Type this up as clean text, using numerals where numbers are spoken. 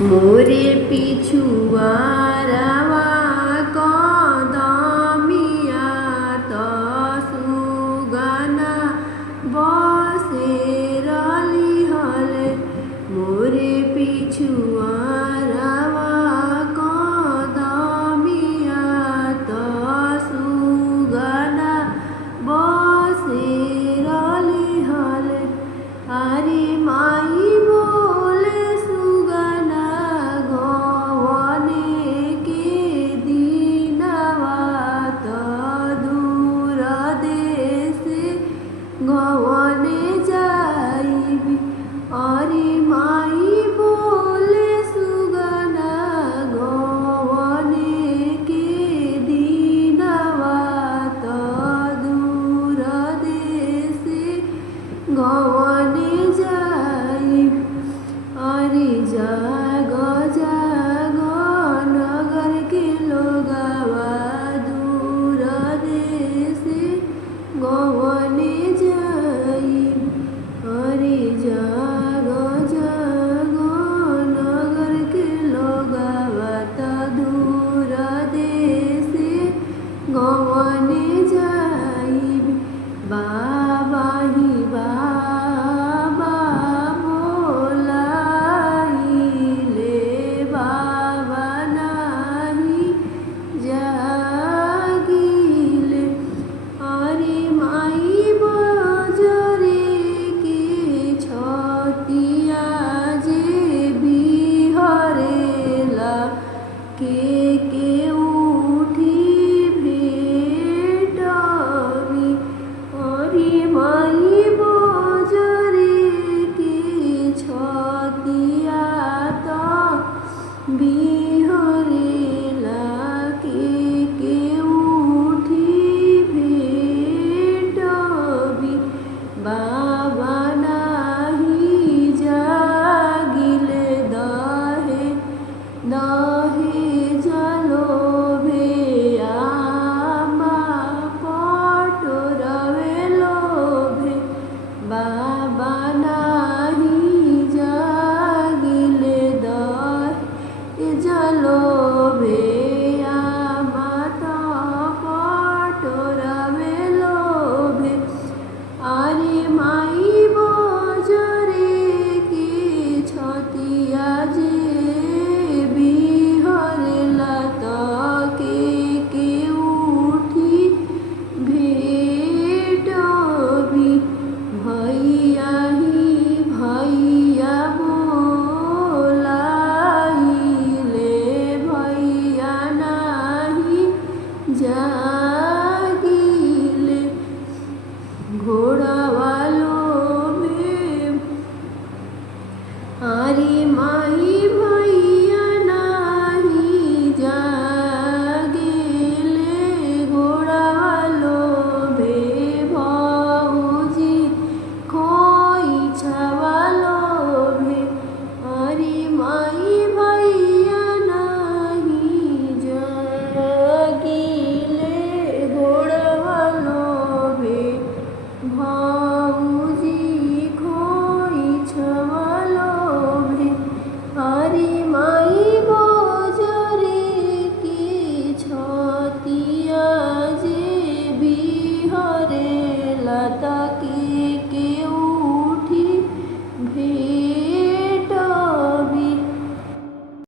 मोरे पिछुआरवा कदमिया त सुगना बसेर लिहले। मोरे पिछुआरवा कदमिया त सुगना बसेर लिहले। अरे माई बोले सुगना गवने के दिनवा त दूर देश गवने जाइबी। अरे माई बोले सुगना गवने के दिनवा त दूर देश गवने जाइब। अरे जाग जाग नगर के लोगवा दूर देश गवने जाइब। अरे जाग जाग नगर के लोगवा त दूर देश गवने जाइब। बाबा ही बाबा बोलाइले बाबा नाही जागिले। अरे माई बजरे के छतिया जे बिहरेला के उठी भेटबी। अरे माई बजरे के छतिया त बिहरेला के उठी भेटबी। बाबा नाही जागिले दहे दहे जलोभे आमा पटोरवे लोभे। बाबा नाही जागिले दहे जलोभे आमा त पटोरवे लोभे। अरे माई बजरे के छतिया जे बिहरेला त के उठी भेटबी। भैया ही भैया बोलाइले भैया नाही जागिले। घोड़ावा लोभे। अरे माई